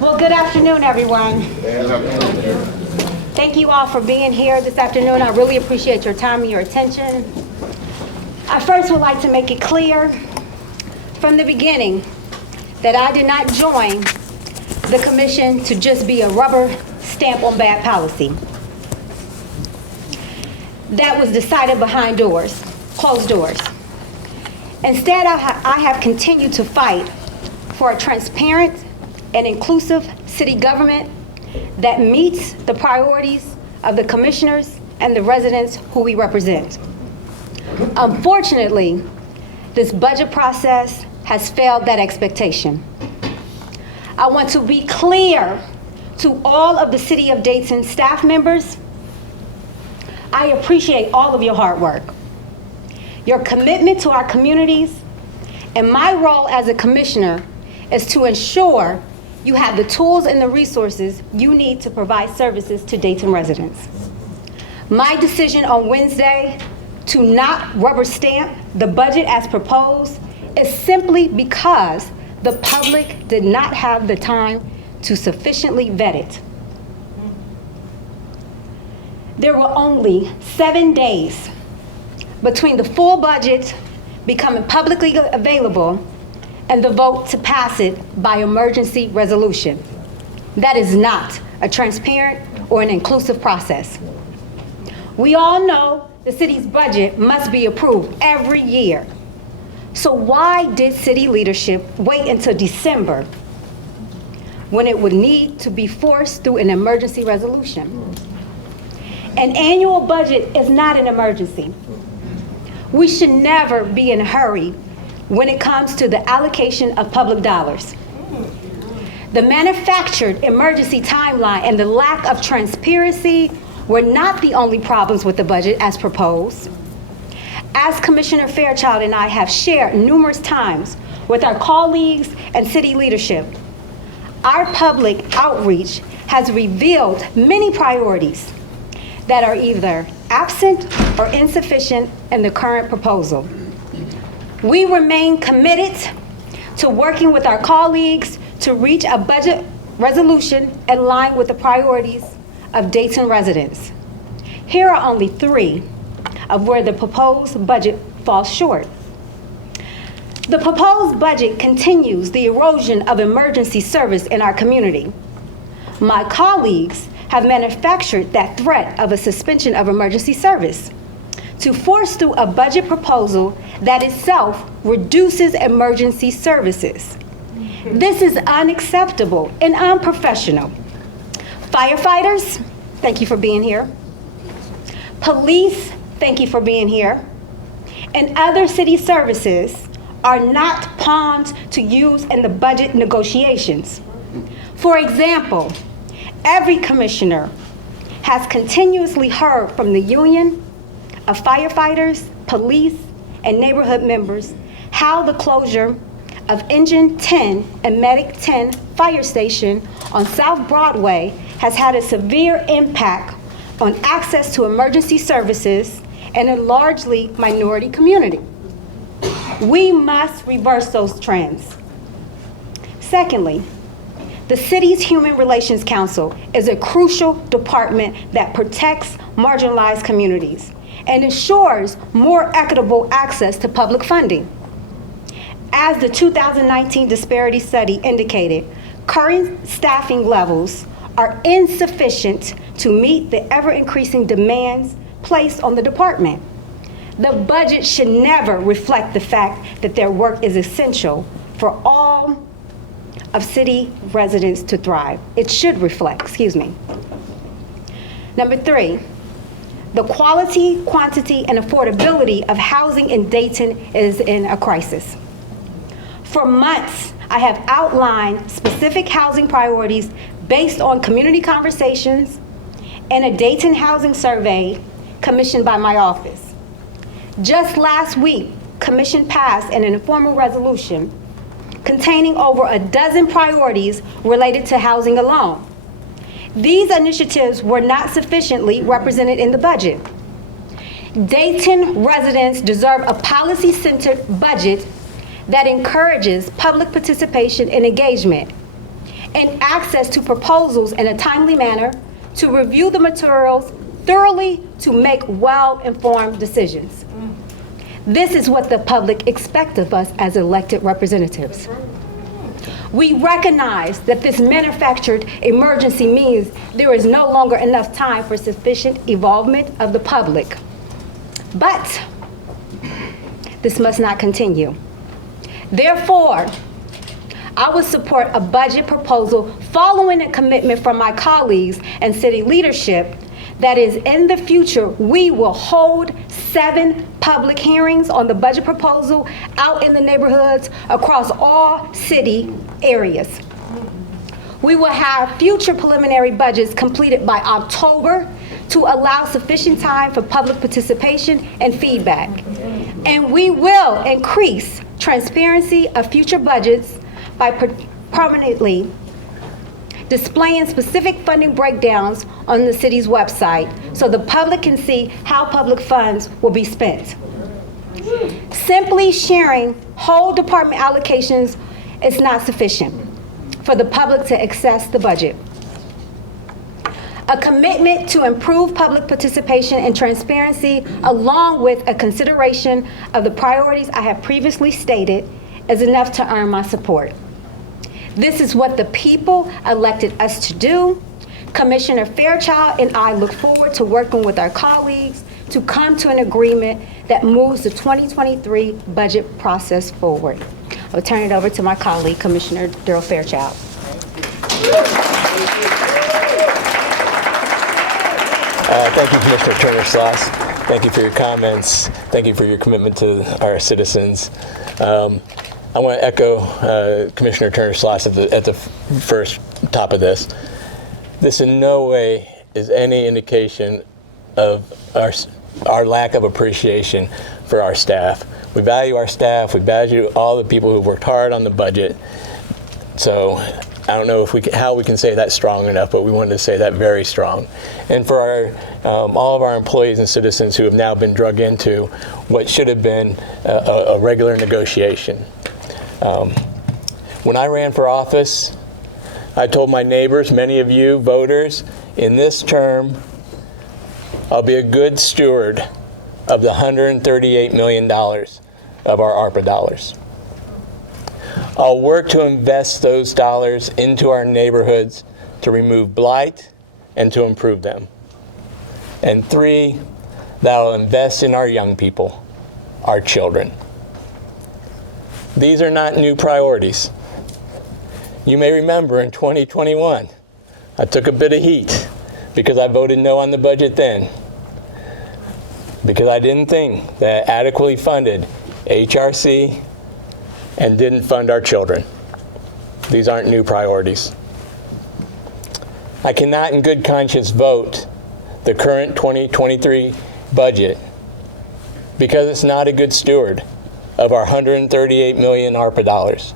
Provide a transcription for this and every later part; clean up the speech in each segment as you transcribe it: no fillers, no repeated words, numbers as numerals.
Well, good afternoon, everyone. Thank you all for being here this afternoon. I really appreciate your time and your attention. I first would like to make it clear from the beginning that I did not join the commission to just be a rubber stamp on bad policy. That was decided behind doors, closed doors. Instead, I have continued to fight for a transparent and inclusive city government that meets the priorities of the commissioners and the residents who we represent. Unfortunately, this budget process has failed that expectation. I want to be clear to all of the City of Dayton staff members. I appreciate all of your hard work, your commitment to our communities, and my role as a commissioner is to ensure you have the tools and the resources you need to provide services to Dayton residents. My decision on Wednesday to not rubber stamp the budget as proposed is simply because the public did not have the time to sufficiently vet it. There were only 7 days between the full budget becoming publicly available and the vote to pass it by emergency resolution. That is not a transparent or an inclusive process. We all know the city's budget must be approved every year. So why did city leadership wait until December when it would need to be forced through an emergency resolution? An annual budget is not an emergency. We should never be in a hurry when it comes to the allocation of public dollars. The manufactured emergency timeline and the lack of transparency were not the only problems with the budget as proposed. As Commissioner Fairchild and I have shared numerous times with our colleagues and city leadership, our public outreach has revealed many priorities that are either absent or insufficient in the current proposal. We remain committed to working with our colleagues to reach a budget resolution in line with the priorities of Dayton residents. Here are only 3 of where the proposed budget falls short. The proposed budget continues the erosion of emergency service in our community. My colleagues have manufactured that threat of a suspension of emergency service to force through a budget proposal that itself reduces emergency services. This is unacceptable and unprofessional. Firefighters, thank you for being here. Police, thank you for being here. And other city services are not pawns to use in the budget negotiations. For example, every commissioner has continuously heard from the union of firefighters, police, and neighborhood members how the closure of Engine 10 and Medic 10 fire station on South Broadway has had a severe impact on access to emergency services in a largely minority community. We must reverse those trends. Secondly, the city's Human Relations Council is a crucial department that protects marginalized communities and ensures more equitable access to public funding. As the 2019 disparity study indicated, current staffing levels are insufficient to meet the ever-increasing demands placed on the department. The budget should never reflect the fact that their work is essential for all of city residents to thrive. It should reflect, Number 3, the quality, quantity, and affordability of housing in Dayton is in a crisis. For months, I have outlined specific housing priorities based on community conversations and a Dayton housing survey commissioned by my office. Just last week, Commission passed an informal resolution containing over a dozen priorities related to housing alone. These initiatives were not sufficiently represented in the budget. Dayton residents deserve a policy-centered budget that encourages public participation and engagement and access to proposals in a timely manner, to review the materials thoroughly, to make well-informed decisions. This is what the public expects of us as elected representatives. We recognize that this manufactured emergency means there is no longer enough time for sufficient involvement of the public. But this must not continue. Therefore, I will support a budget proposal following a commitment from my colleagues and city leadership that is in the future, we will hold 7 public hearings on the budget proposal out in the neighborhoods across all city areas. We will have future preliminary budgets completed by October to allow sufficient time for public participation and feedback. And we will increase transparency of future budgets by permanently displaying specific funding breakdowns on the city's website so the public can see how public funds will be spent. Simply sharing whole department allocations is not sufficient for the public to access the budget. A commitment to improve public participation and transparency, along with a consideration of the priorities I have previously stated, is enough to earn my support. This is what the people elected us to do. Commissioner Fairchild and I look forward to working with our colleagues to come to an agreement that moves the 2023 budget process forward. I'll turn it over to my colleague, Commissioner Darryl Fairchild. Thank you, Commissioner Turner-Sloss. Thank you for your comments. Thank you for your commitment to our citizens. I want to echo Commissioner Turner-Sloss at the first top of this. This in no way is any indication of our lack of appreciation for our staff. We value our staff. We value all the people who've worked hard on the budget. So I don't know how we can say that strong enough, but we wanted to say that very strong. And for all of our employees and citizens who have now been drug into what should have been a regular negotiation. When I ran for office, I told my neighbors, many of you voters, in this term, I'll be a good steward of the $138 million of our ARPA dollars. I'll work to invest those dollars into our neighborhoods to remove blight and to improve them. And 3, that I'll invest in our young people, our children. These are not new priorities. You may remember in 2021, I took a bit of heat because I voted no on the budget then, because I didn't think that adequately funded HRC and didn't fund our children. These aren't new priorities. I cannot in good conscience vote the current 2023 budget because it's not a good steward of our $138 million ARPA dollars.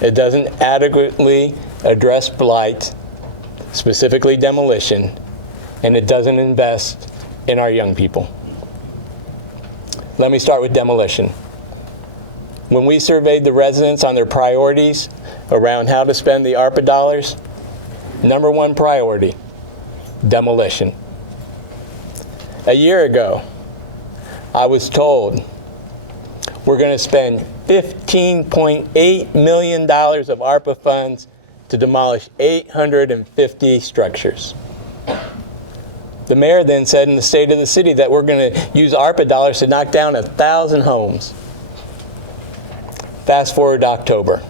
It doesn't adequately address blight, specifically demolition, and it doesn't invest in our young people. Let me start with demolition. When we surveyed the residents on their priorities around how to spend the ARPA dollars, number 1 priority, demolition. A year ago, I was told we're going to spend $15.8 million of ARPA funds to demolish 850 structures. The mayor then said in the State of the City that we're going to use ARPA dollars to knock down 1,000 homes. Fast forward to October.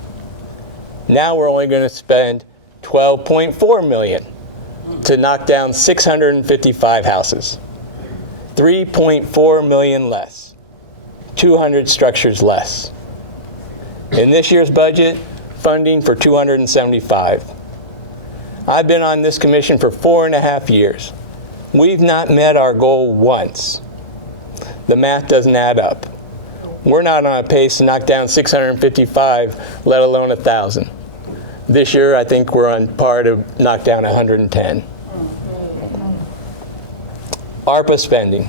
Now we're only going to spend $12.4 million to knock down 655 houses. $3.4 million less. 200 structures less. In this year's budget, funding for 275. I've been on this commission for 4.5 years. We've not met our goal once. The math doesn't add up. We're not on a pace to knock down 655, let alone 1,000. This year, I think we're on par to knock down 110. ARPA spending.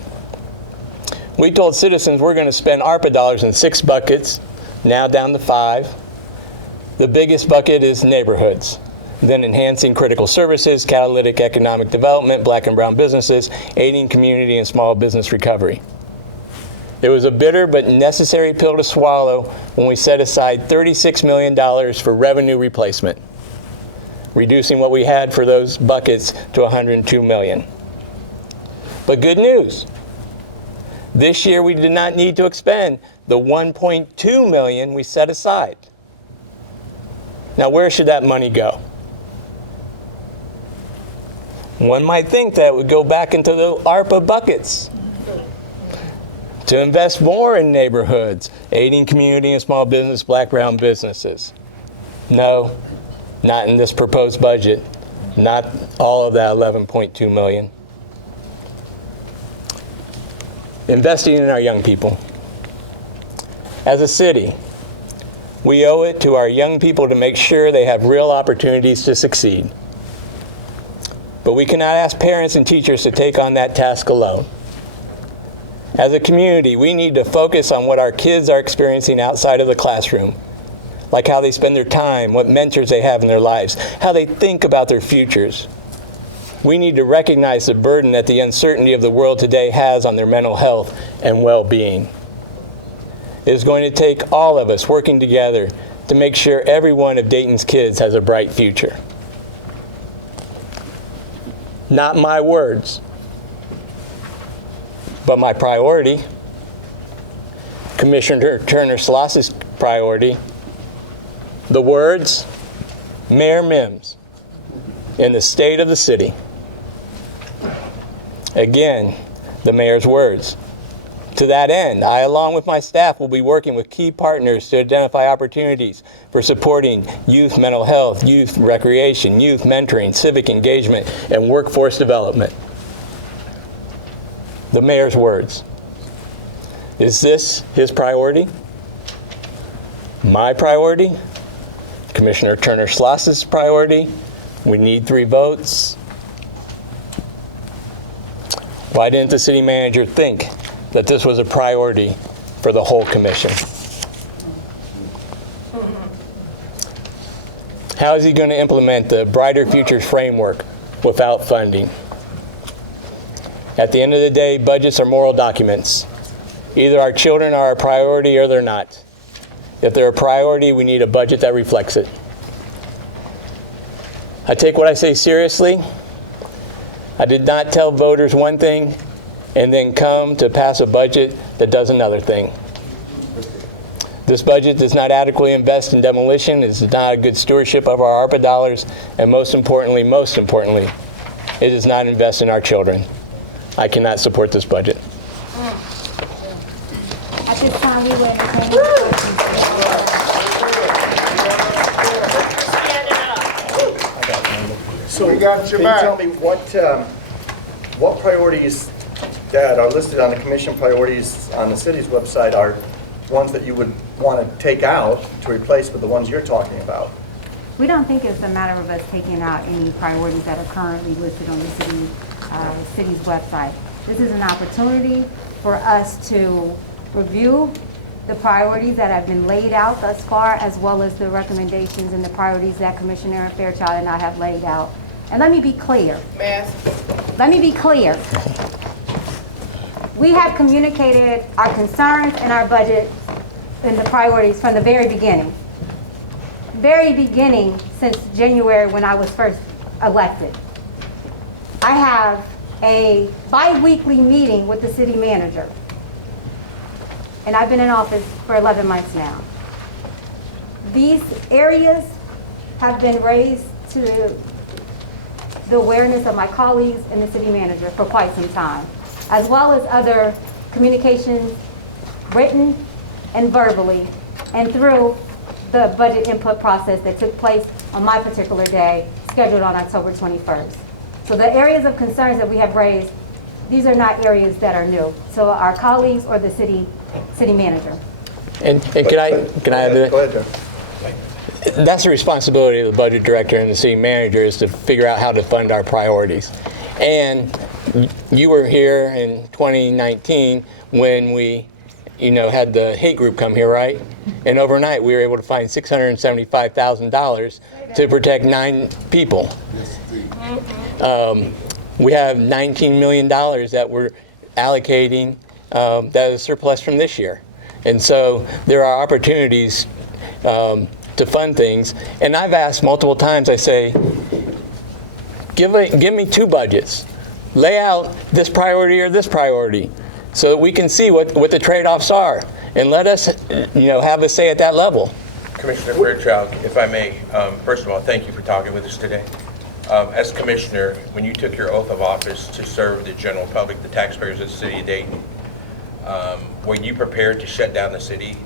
We told citizens we're going to spend ARPA dollars in 6 buckets, now down to 5. The biggest bucket is neighborhoods. then enhancing critical services, catalytic economic development, black and brown businesses, aiding community and small business recovery. It was a bitter but necessary pill to swallow when we set aside $36 million for revenue replacement, reducing what we had for those buckets to $102 million. But good news, this year we did not need to expend the $1.2 million we set aside. Now, where should that money go? One might think that it would go back into the ARPA buckets to invest more in neighborhoods, aiding community and small business, black, brown businesses. No, not in this proposed budget, not all of that $11.2 million. Investing in our young people. As a city, we owe it to our young people to make sure they have real opportunities to succeed. But we cannot ask parents and teachers to take on that task alone. As a community, we need to focus on what our kids are experiencing outside of the classroom, like how they spend their time, what mentors they have in their lives, how they think about their futures. We need to recognize the burden that the uncertainty of the world today has on their mental health and well-being. It is going to take all of us working together to make sure every one of Dayton's kids has a bright future. Not my words, but my priority. Commissioner Turner-Sloss's priority. The words, Mayor Mims, in the state of the city. Again, the mayor's words. To that end, I, along with my staff, will be working with key partners to identify opportunities for supporting youth mental health, youth recreation, youth mentoring, civic engagement, and workforce development. The mayor's words. Is this his priority? My priority? Commissioner Turner-Sloss's priority? We need 3 votes. Why didn't the city manager think that this was a priority for the whole commission? How is he going to implement the Brighter Futures framework without funding? At the end of the day, budgets are moral documents. Either our children are a priority or they're not. If they're a priority, we need a budget that reflects it. I take what I say seriously. I did not tell voters one thing and then come to pass a budget that does another thing. This budget does not adequately invest in demolition. It is not a good stewardship of our ARPA dollars, and most importantly, it does not invest in our children. I cannot support this budget. At this time, we will entertain questions. So we got your back. Can you tell me what priorities that are listed on the commission priorities on the city's website are ones that you would want to take out to replace with the ones you're talking about? We don't think it's a matter of us taking out any priorities that are currently listed on the city's website. This is an opportunity for us to review the priorities that have been laid out thus far, as well as the recommendations and the priorities that Commissioner Fairchild and I have laid out. And let me be clear. Let me be clear. We have communicated our concerns and our budget and the priorities from the very beginning. Very beginning, since January when I was first elected. I have a bi-weekly meeting with the city manager. And I've been in office for 11 months now. These areas have been raised to the awareness of my colleagues and the city manager for quite some time, as well as other communications, written and verbally, and through the budget input process that took place on my particular day, scheduled on October 21st. So the areas of concerns that we have raised, these are not areas that are new. So our colleagues or the city manager. And can I add to that? Go ahead, Joe. That's the responsibility of the budget director and the city manager, is to figure out how to fund our priorities. And you were here in 2019 when we had the hate group come here, right? And overnight, we were able to find $675,000 to protect 9 people. We have $19 million that we're allocating that is surplus from this year. And so there are opportunities to fund things. And I've asked multiple times, I say, give me 2 budgets. Lay out this priority or this priority so that we can see what the trade-offs are. And let us, have a say at that level. Commissioner Fairchild, if I may, first of all, thank you for talking with us today. As commissioner, when you took your oath of office to serve the general public, the taxpayers of the city of Dayton, were you prepared to shut down the city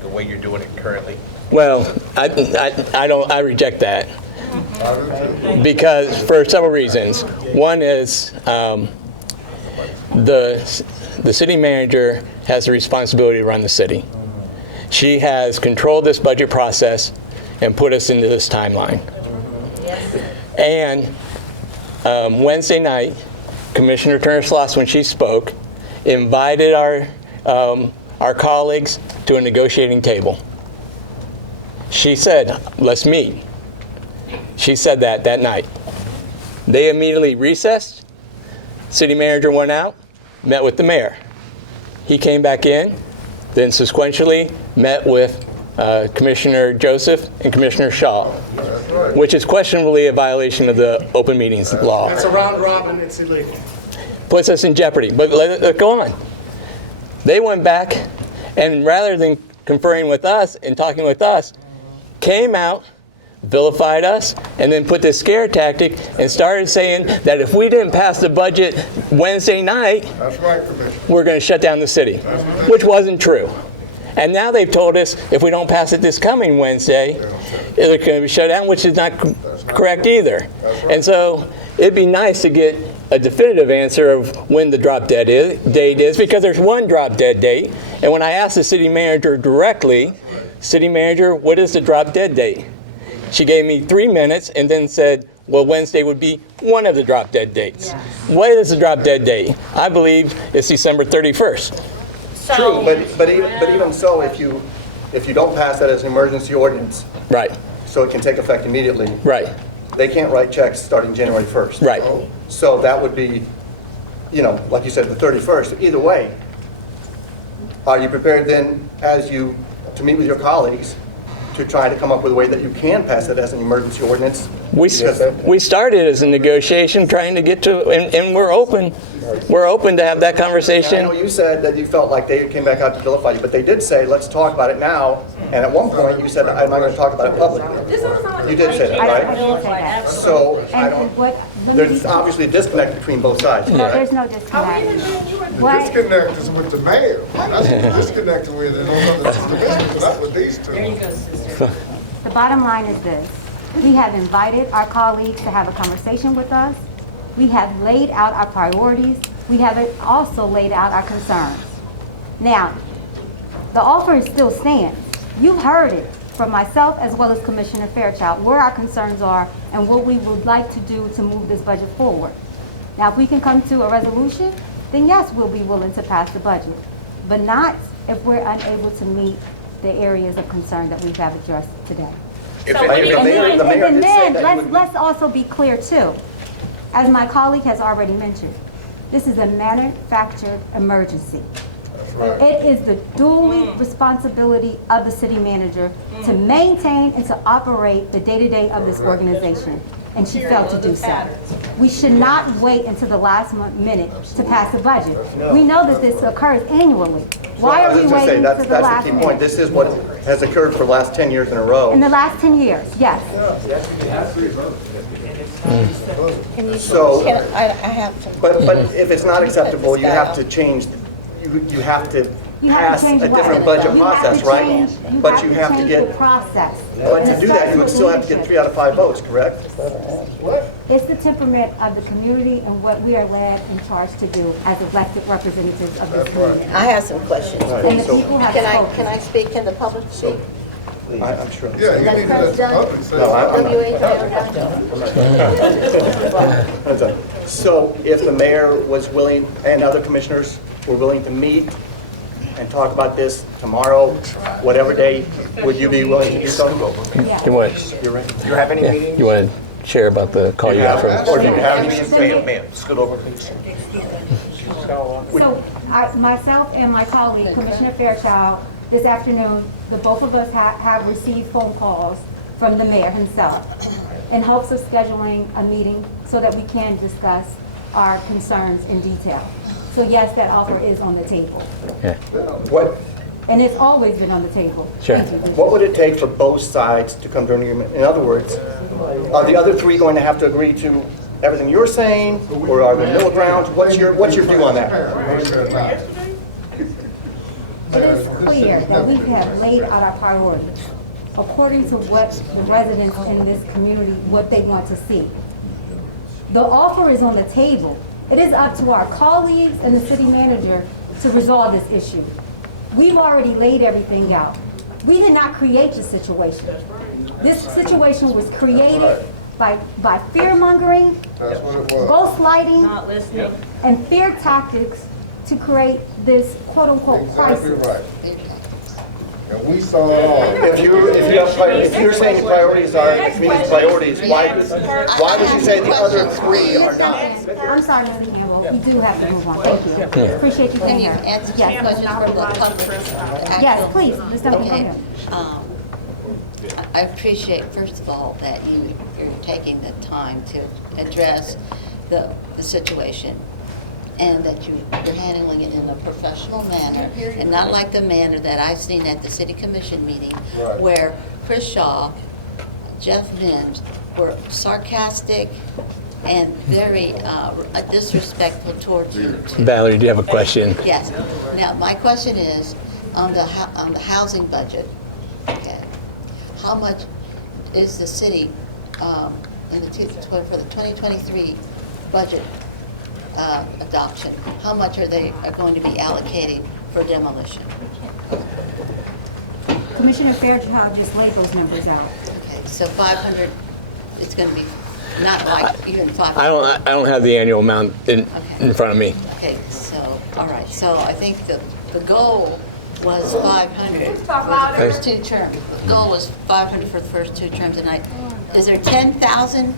the way you're doing it currently? Well, I reject that because for several reasons. One is the city manager has the responsibility to run the city. She has controlled this budget process and put us into this timeline. And Wednesday night, Commissioner Turner-Sloss, when she spoke, invited our colleagues to a negotiating table. She said, let's meet. She said that night. They immediately recessed. City manager went out, met with the mayor. He came back in, then sequentially met with Commissioner Joseph and Commissioner Shaw, which is questionably a violation of the open meetings law. It's a round robin, it's illegal. Puts us in jeopardy, but let it go on. They went back and rather than conferring with us and talking with us, came out, vilified us, and then put this scare tactic and started saying that if we didn't pass the budget Wednesday night, That's right, Commissioner. we're going to shut down the city, which wasn't true. And now they've told us if we don't pass it this coming Wednesday, it's going to be shut down, which is not correct either. And so it'd be nice to get a definitive answer of when the drop dead date is, because there's one drop dead date. And when I asked the city manager directly, city manager, what is the drop dead date? She gave me 3 minutes and then said, well, Wednesday would be one of the drop dead dates. What is the drop dead date? I believe it's December 31st. True, but even so, if you don't pass that as an emergency ordinance, Right, so it can take effect immediately, right, they can't write checks starting January 1st. right. So that would be, like you said, the 31st. Either way, are you prepared then, to meet with your colleagues, to try to come up with a way that you can pass it as an emergency ordinance? We started as a negotiation trying to get to, and we're open to have that I know conversation. you said that you felt like they came back out to vilify you, but they did say, let's talk about it now. And at one point, you said, I'm not going to talk about it publicly. You did say that, I right? didn't say that. So I And don't, what, let me there's be- obviously a disconnect between both sides. no, correct? there's no disconnect. The What, disconnect is with the mayor. That's what the disconnect with, and those other commissioners, not with these two. the bottom line is this. We have invited our colleagues to have a conversation with us. We have laid out our priorities. We have also laid out our concerns. Now, the offer still stands. You've heard it from myself as well as Commissioner Fairchild, where our concerns are and what we would like to do to move this budget forward. Now, if we can come to a resolution, then yes, we'll be willing to pass the budget, but not if we're unable to meet the areas of concern that we have addressed today. If The mayor And did say then, that you would. let's also be clear too. As my colleague has already mentioned, this is a manufactured emergency. It is the duly responsibility of the city manager to maintain and to operate the day-to-day of this organization, and she failed to do so. We should not wait until the last minute to pass a budget. We know that this occurs annually. Why I are was we just gonna say, waiting that's to the last the key point. minute? This is what has occurred for the last 10 years in a row. In the last 10 years, yes. So, I have to. but if it's not acceptable, you have to change, you have to You have pass to change a what? different budget You have process, to right? change- But you have to change get, the process. but to And do it that, starts you would with still have to get leadership. 3 out of 5 votes, correct? It's the temperament of the community and what we are led and charged to do as elected representatives of this community. I have some questions. And the people have Can spoken. I speak? Can the public speak? I'm sure. Yeah, you That's need to let the done. public say. No, I'm not. WHA, That's it. So if the mayor was willing, and other commissioners were willing to meet and talk about this tomorrow, whatever day, would you be willing to do so? You want, You're ready? You have any meetings? you want to share about the call you got from? Or do you have any? Ma'am, scoot over, please. So myself and my colleague, Commissioner Fairchild, this afternoon, the both of us have received phone calls from the mayor himself in hopes of scheduling a meeting so that we can discuss our concerns in detail. So yes, that offer is on the table. Yeah. What, And it's always been on the table. Sure. Thank you. what would it take for both sides to come to an agreement? In other words, are the other three going to have to agree to everything you're saying, or are there middle grounds? What's your view on that? It is clear that we have laid out our priorities according to what the residents in this community, what they want to see. The offer is on the table. It is up to our colleagues and the city manager to resolve this issue. We've already laid everything out. We did not create the situation. This situation was created by fear-mongering, That's what it was. gaslighting, and fear tactics to create this quote-unquote Exactly crisis. right. And we saw it all. If you're saying priorities are the community's priorities, why would you say the other three are not? I'm sorry, Ms. Campbell, we do have to move on. Thank you. Appreciate you Can being you here. answer some Yes, questions for the public? yes, please, Ms. Duncan, go Okay. ahead. I appreciate, first of all, that you're taking the time to address the situation, and that you're handling it in a professional manner, and not like the manner that I've seen at the City Commission meeting, Right. where Chris Shaw, Jeff Mims were sarcastic and very disrespectful towards you. Valerie, do you have a question? Yes. Now, my question is, on the housing budget, okay, how much is the city, for the 2023 budget adoption, how much are going to be allocating for demolition? Commissioner Fairchild just laid those numbers out. Okay, so 500, it's going to be not like even 500. I don't have the annual amount in front of me. Okay, so, all right, so I think the goal was 500 for the first two terms. The goal was 500 for the first two terms tonight. Is there 10,000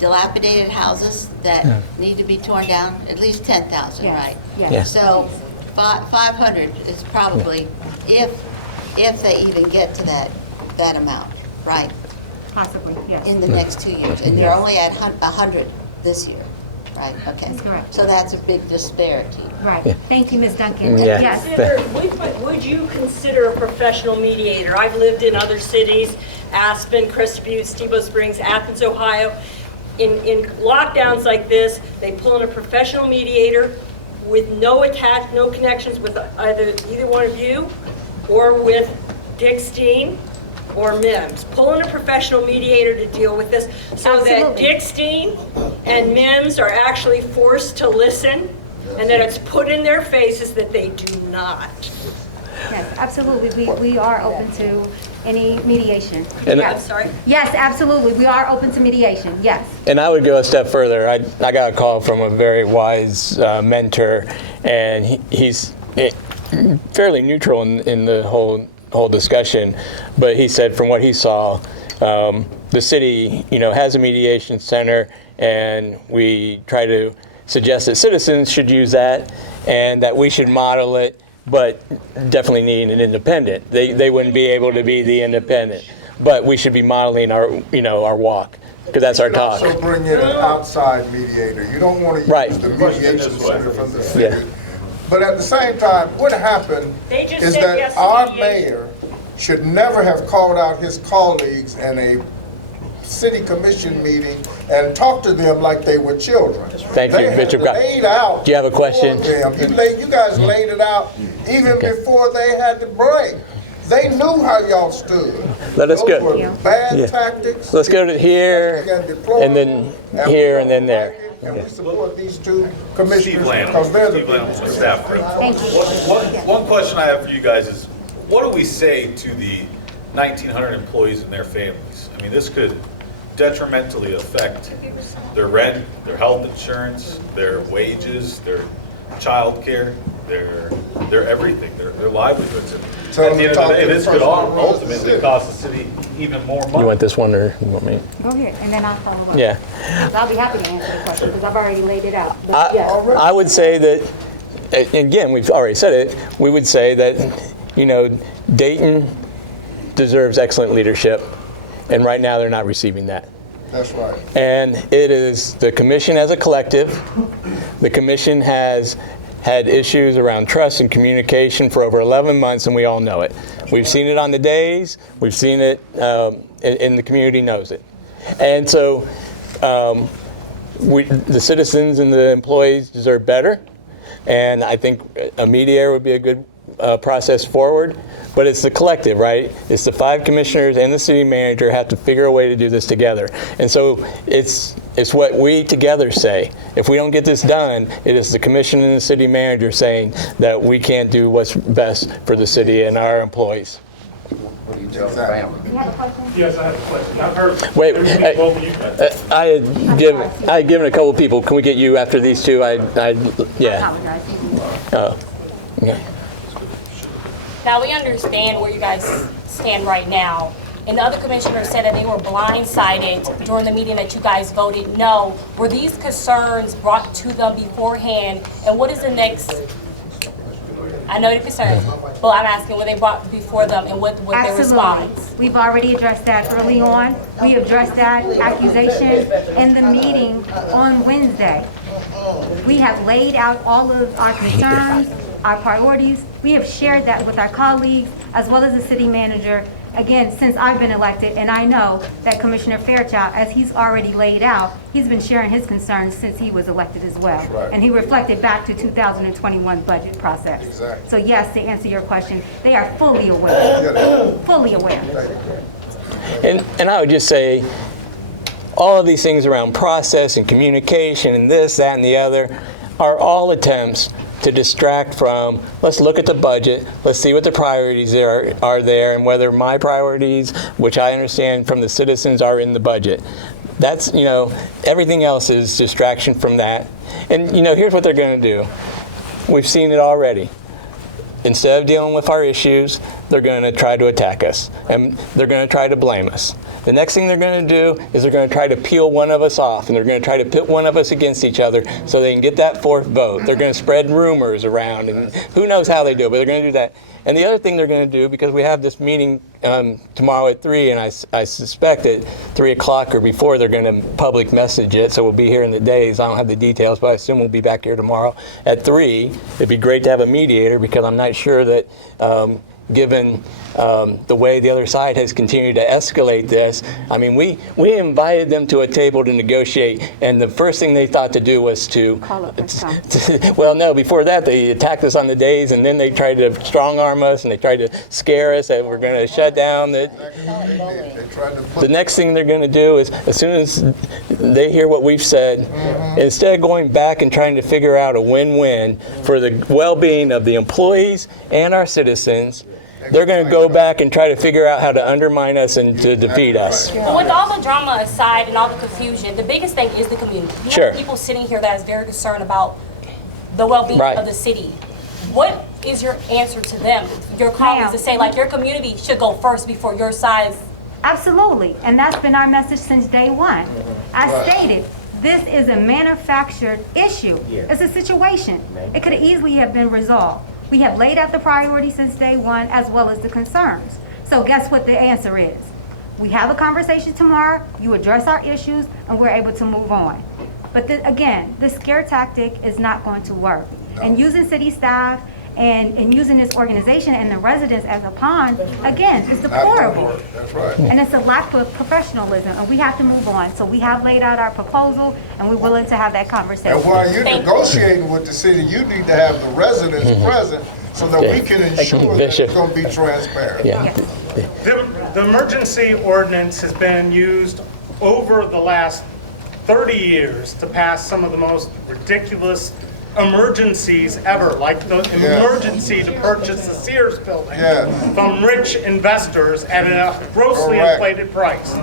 dilapidated houses that need to be torn down? At least 10,000, Yes, right? yes. Yeah. So 500 is probably, if they even get to that amount, right? Possibly, yes. In the next 2 years, and they're only at 100 this year, right? Okay. That's correct. So that's a big disparity. Right. Thank you, Ms. Duncan. Yeah. Yes. Would you consider a professional mediator? I've lived in other cities, Aspen, Crested Butte, Steamboat Springs, Athens, Ohio. In lockdowns like this, they pull in a professional mediator with no connections with either one of you or with Dickstein or Mims. Pull in a professional mediator to deal with this so that Absolutely. Dickstein and Mims are actually forced to listen, and that it's put in their faces that they do not. Yes, absolutely. We are open to any mediation. And- I'm Yes. sorry? Yes, absolutely. We are open to mediation. Yes. And I would go a step further. I got a call from a very wise mentor, and he's fairly neutral in the whole discussion. But he said, from what he saw, the city, has a mediation center, and we try to suggest that citizens should use that, and that we should model it, but definitely need an independent. They wouldn't be able to be the independent, but we should be modeling our walk, because that's our talk. Also bring in an outside mediator. You don't want to Right. use the mediation center from the city. Yeah. But at the same time, what happened They just is said that yes to our mediation. mayor should never have called out his colleagues in a city commission meeting and talked to them like they were children. Thank you, They had Bishop Scott. laid out Do you have a question? for them. You guys laid it out even Okay. before they had the break. They knew how y'all stood. Let us Those go. were bad Yeah. tactics. Let's go to here, and then here, and then there. And we support these two commissioners Steve Lamb, because they're the Steve Lamb, people. staff rep. Thank you. One question I have for you guys is, what do we say to the 1,900 employees and their families? I mean, this could detrimentally affect their rent, their health insurance, their wages, their child care. their everything, their livelihoods. So At the end of the day, this could person who runs the ultimately city. cost the city even more money. You want this one or you want me? Go ahead, and then I'll follow up. Yeah. 'Cause I'll be happy to answer the question, because I've already laid it out. But yes. I would say that, again, we've already said it, we would say that, you know, Dayton deserves excellent leadership, and right now they're not receiving that. That's right. And it is the commission as a collective. The commission has had issues around trust and communication for over 11 months, and we all know it. We've seen it on the days, we've seen it, and the community knows it. And so the citizens and the employees deserve better, and I think a mediator would be a good process forward. But it's the collective, right? It's the 5 commissioners and the city manager have to figure a way to do this together. And so it's what we together say. If we don't get this done, it is the commission and the city manager saying that we can't do what's best for the city and our employees. What do you tell the family? You have a question? Yes, I have a question. I've heard. Wait, everything over you guys. I had given a couple of people. Can we get you after these two? I Yeah. apologize. Oh, okay. Now, we understand where you guys stand right now. And the other commissioners said that they were blindsided during the meeting that you guys voted no. Were these concerns brought to them beforehand? And what is the next? I know the concerns, but I'm asking, were they brought before them, and what was their response? We've already addressed that early on. We addressed that accusation in the meeting on Wednesday. We have laid out all of our concerns, our priorities. We have shared that with our colleagues as well as the city manager, again, since I've been elected, and I know that Commissioner Fairchild, as he's already laid out, he's been sharing his concerns since he was elected as well. Right. And he reflected back to 2021 budget process. Exactly. So yes, to answer your question, they are fully aware, fully aware. And I would just say, all of these things around process and communication and this, that, and the other are all attempts to distract from, let's look at the budget, let's see what the priorities are there, and whether my priorities, which I understand from the citizens, are in the budget. That's, you know, everything else is distraction from that. And, you know, here's what they're going to do. We've seen it already. Instead of dealing with our issues, they're going to try to attack us, and they're going to try to blame us. The next thing they're going to do is they're going to try to peel one of us off, and they're going to try to pit one of us against each other so they can get that 4th vote. They're going to spread rumors around, and who knows how they do it, but they're going to do that. And the other thing they're going to do, because we have this meeting tomorrow at 3, and I suspect at 3 o'clock or before they're going to public message it, so we'll be here in the days. I don't have the details, but I assume we'll be back here tomorrow at 3. It'd be great to have a mediator, because I'm not sure that given the way the other side has continued to escalate this. I mean, we invited them to a table to negotiate, and the first thing they thought to do was to Call up this time. well, no, before that, they attacked us on the days, and then they tried to strong-arm us, and they tried to scare us that we're going to shut down. They tried to put The next thing they're going to do is, as soon as they hear what we've said, instead of going back and trying to figure out a win-win for the well-being of the employees and our citizens, they're going to go back and try to figure out how to undermine us and to defeat us. But with all the drama aside and all the confusion, the biggest thing is the community. You Sure. have people sitting here that is very concerned about the well-being Right. of the city. What is your answer to them, your colleagues, to say, like, your community should go first before your size? Absolutely, and that's been our message since day one. As stated, this is a manufactured issue. It's a situation. It could easily have been resolved. We have laid out the priorities since day one, as well as the concerns. So guess what the answer is? We have a conversation tomorrow, you address our issues, and we're able to move on. But again, the scare tactic is not going to work. And using city staff and using this organization and the residents as a pawn, again, it's deplorable. That's right. And it's a lack of professionalism, and we have to move on. So we have laid out our proposal, and we're willing to have that conversation. And while you're Thank you. negotiating with the city, you need to have the residents present so that we can ensure that Bishop. it's going to be transparent. Yeah. Yes. The emergency ordinance has been used over the last 30 years to pass some of the most ridiculous emergencies ever, like the emergency to purchase the Sears building Yes. from rich investors at a grossly Correct. inflated price.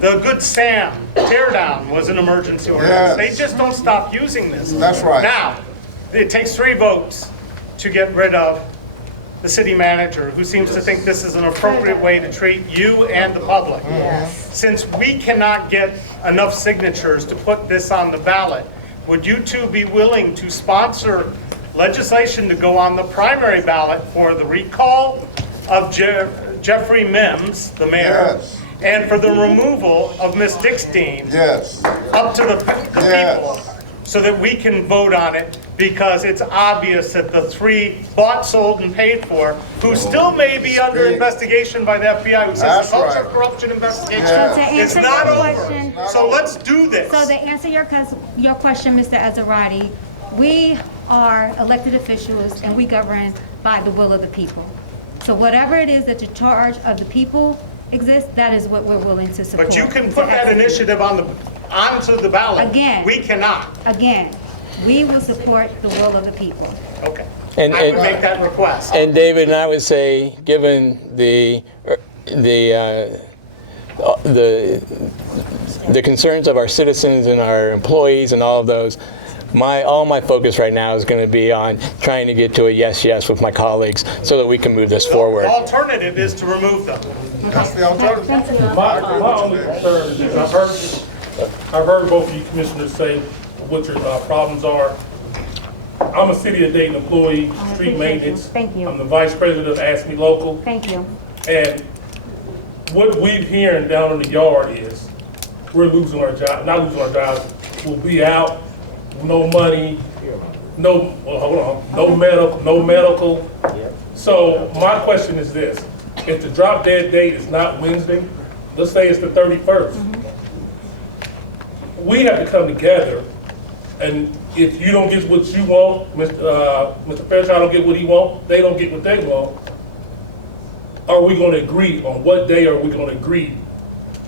The Good Sam tear down was an emergency ordinance. Yes. They just don't stop using this. That's right. Now, it takes 3 votes to get rid of the city manager, who seems to think this is an appropriate way to treat you and the public. Since we cannot get enough signatures to put this on the ballot, would you two be willing to sponsor legislation to go on the primary ballot for the recall of Jeffrey Mims, the mayor, Yes. and for the removal of Ms. Dicksteins Yes. up to the Yes. people, so that we can vote on it, because it's obvious that the three bought, sold, and paid for, who still may be under Speak. investigation by the FBI, who says That's the culture right. of corruption investigation Yeah. To is answer not your over. question, So let's do this. so to answer your question, Mr. Azarati, we are elected officials and we govern by the will of the people. So whatever it is that the charge of the people exists, that is what we're willing to support. But you can and put to that execute. initiative onto the ballot. Again. We cannot. Again, we will support the will of the people. Okay. And- I would and- make that request. And David, and I would say, given the concerns of our citizens and our employees and all of those, all my focus right now is going to be on trying to get to a yes with my colleagues so that we can move this forward. The alternative is to remove them. That's the alternative. My only concern is I've heard both of you commissioners say what your problems are. I'm a City of Dayton employee, street maintenance. Thank you. I'm the vice president of Ask Me Local. Thank you. And what we're hearing down in the yard is we're losing our job, not losing our jobs. We'll be out, no money, no medical. So my question is this: if the drop dead date is not Wednesday, let's say it's the 31st, we have to come together. And if you don't get what you want, Mr. Fairchild don't get what he wants, they don't get what they want, are we going to agree on what day are we going to agree?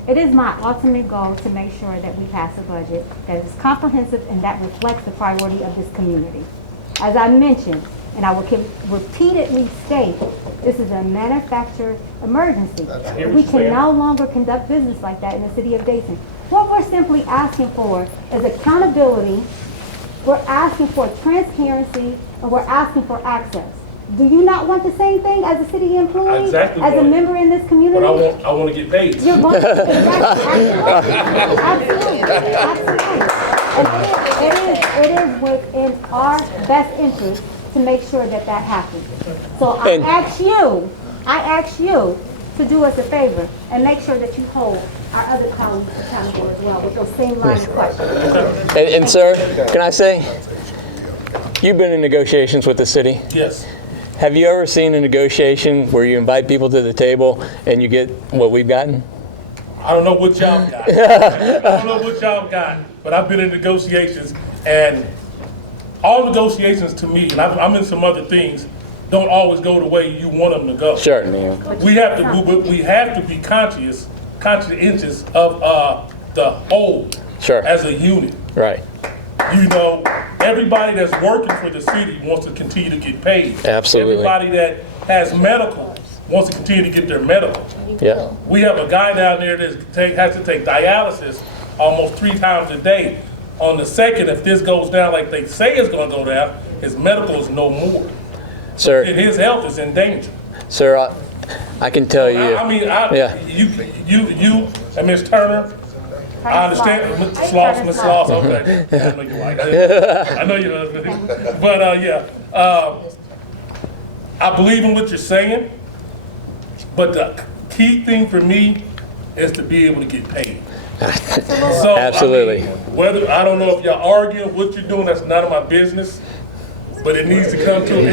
It is my ultimate goal to make sure that we pass a budget that is comprehensive and that reflects the priority of this community. As I mentioned, and I will repeatedly state, this is a manufactured emergency. We can no longer conduct business like that in the city of Dayton. What we're simply asking for is accountability, we're asking for transparency, and we're asking for access. Do you not want the same thing as a city employee? Exactly as a want it. member in this community? But I want to get paid. You're going to, absolutely. And it is within our best interest to make sure that that happens. So I ask you to do us a favor and make sure that you hold our other colleagues accountable as well with those same line of questions. And sir, can I say, you've been in negotiations with the city? Yes. Have you ever seen a negotiation where you invite people to the table and you get what we've gotten? I don't know what y'all got. But I've been in negotiations, and all negotiations to me, and I'm in some other things, don't always go the way you want them to go. Sure. We have to be conscientious of the whole Sure. as a unit. Right. You know, everybody that's working for the city wants to continue to get paid. Absolutely. Everybody that has medical wants to continue to get their medical. Yeah. We have a guy down there that has to take dialysis almost 3 times a day. On the second, if this goes down like they say it's going to go down, his medical is no more. Sir. And his health is in danger. Sir, I can tell you. You and Ms. Turner, I understand, Sloss, Ms. Sloss, okay. I know you're white. I know you're husband. But I believe in what you're saying, but the key thing for me is to be able to get paid. So, Absolutely. I don't know if y'all arguing, what you're doing, that's none of my business. But it needs to come to an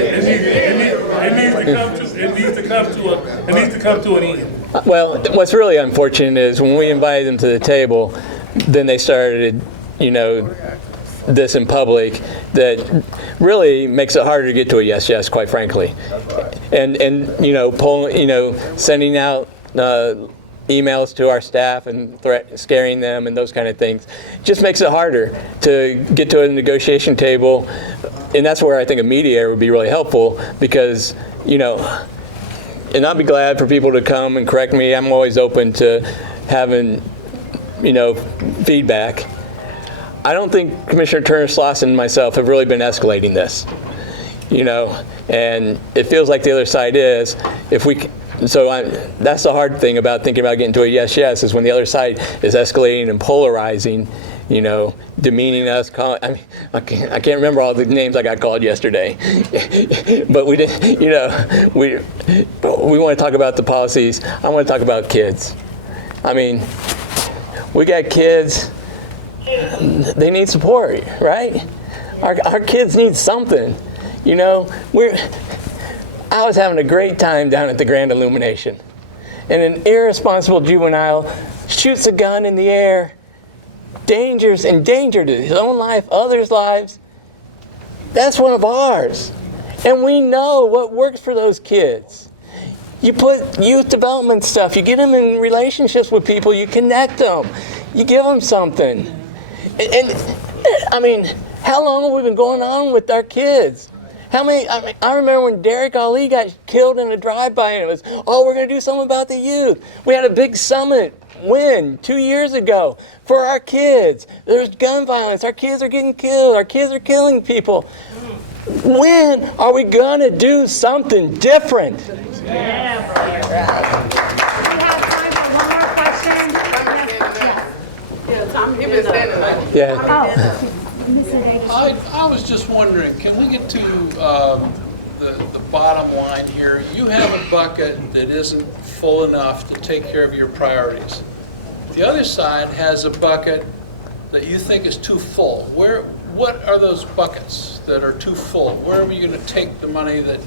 end. Well, what's really unfortunate is when we invited them to the table, then they started, this in public that really makes it harder to get to a yes, quite frankly. And sending out emails to our staff and scaring them and those kind of things just makes it harder to get to a negotiation table. And that's where I think a mediator would be really helpful because, and I'll be glad for people to come and correct me. I'm always open to having, feedback. I don't think Commissioner Turner-Sloss and myself have really been escalating this. you know, and it feels like the other side is, that's the hard thing about thinking about getting to a yes, is when the other side is escalating and polarizing, you know, demeaning us. I can't remember all the names I got called yesterday, but we did, you know, we want to talk about the policies. I want to talk about kids. I mean, we got kids, they need support, right? Our kids need something, you know. I was having a great time down at the Grand Illumination, and an irresponsible juvenile shoots a gun in the air, endangered his own life, others' lives. That's one of ours, and we know what works for those kids. You put youth development stuff, you get them in relationships with people, you connect them, you give them something. And I mean, how long have we been going on with our kids? I remember when Derek Ali got killed in a drive-by, and it was, we're going to do something about the youth. We had a big summit 2 years ago for our kids. There's gun violence. Our kids are getting killed. Our kids are killing people. When are we going to do something different? We have time for one more question. Yeah. I was just wondering, can we get to the bottom line here? You have a bucket that isn't full enough to take care of your priorities. The other side has a bucket that you think is too full. What are those buckets that are too full? Where are we going to take the money that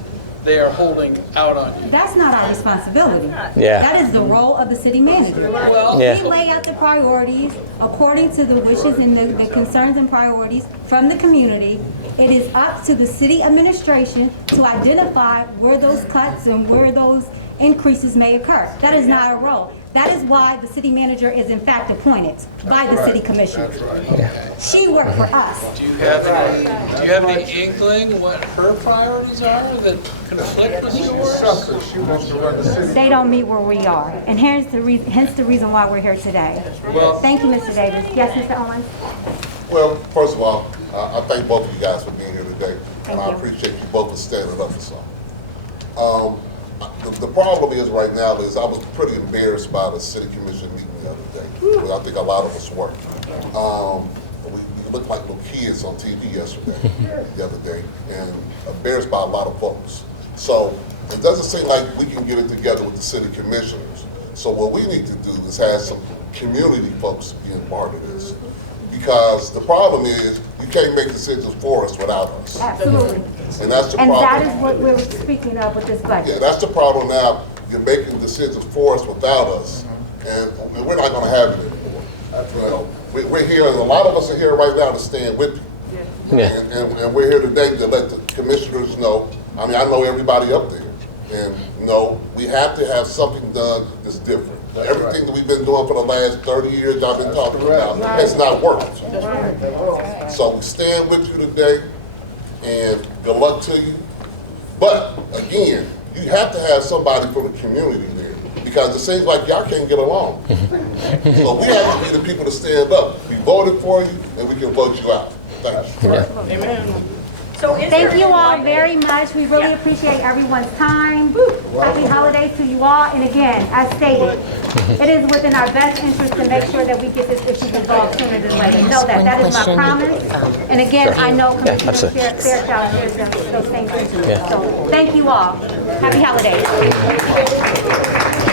they are holding out on you? That's not our responsibility. Yeah. That is the role of the city manager. Well, yeah. We lay out the priorities according to the wishes and the concerns and priorities from the community. It is up to the city administration to identify where those cuts and where those increases may occur. That is not our role. That is why the city manager is in fact appointed by the city commissioners. She worked for us. Do you have any inkling what her priorities are that conflict with yours? She wants to run the city. They don't meet where we are, and hence the reason why we're here today. Well, Thank you, Mr. Davis. Yes, Mr. Owens? Well, first of all, I thank both of you guys for being here today, and I you. appreciate you both for standing up for something. The problem is right now is I was pretty embarrassed by the city commission meeting the other day. Well, I think a lot of us were. We looked like little kids on TV yesterday, the other day, and embarrassed by a lot of folks. So it doesn't seem like we can get it together with the city commissioners. So what we need to do is have some community folks being part of this. Because the problem is, you can't make decisions for us without us. Absolutely. And that's the And problem. that is what we're speaking of with this budget. Yeah, that's the problem now. You're making decisions for us without us, and we're not going to have it anymore. You know, we're here, and a lot of us are here right now to stand with you. Yeah. And we're here today to let the commissioners know. I mean, I know everybody up there, and we have to have something done that's different. Everything that we've been doing for the last 30 years I've been talking about has not worked. So we stand with you today, and good luck to you. But again, you have to have somebody from the community there, because it seems like y'all can't get along. So we have to be the people to stand up. We voted for you, and we can vote you out. Thank you. amen. So is Thank there you all any- very much. We really appreciate everyone's time. Happy holidays to you all. And again, as stated, it is within our best interest to make sure that we get this issue resolved sooner than later. Know that that is my promise. And again, I know Commissioner absolutely. Fairchild shares those same sentiments. So thank you all. Happy holidays.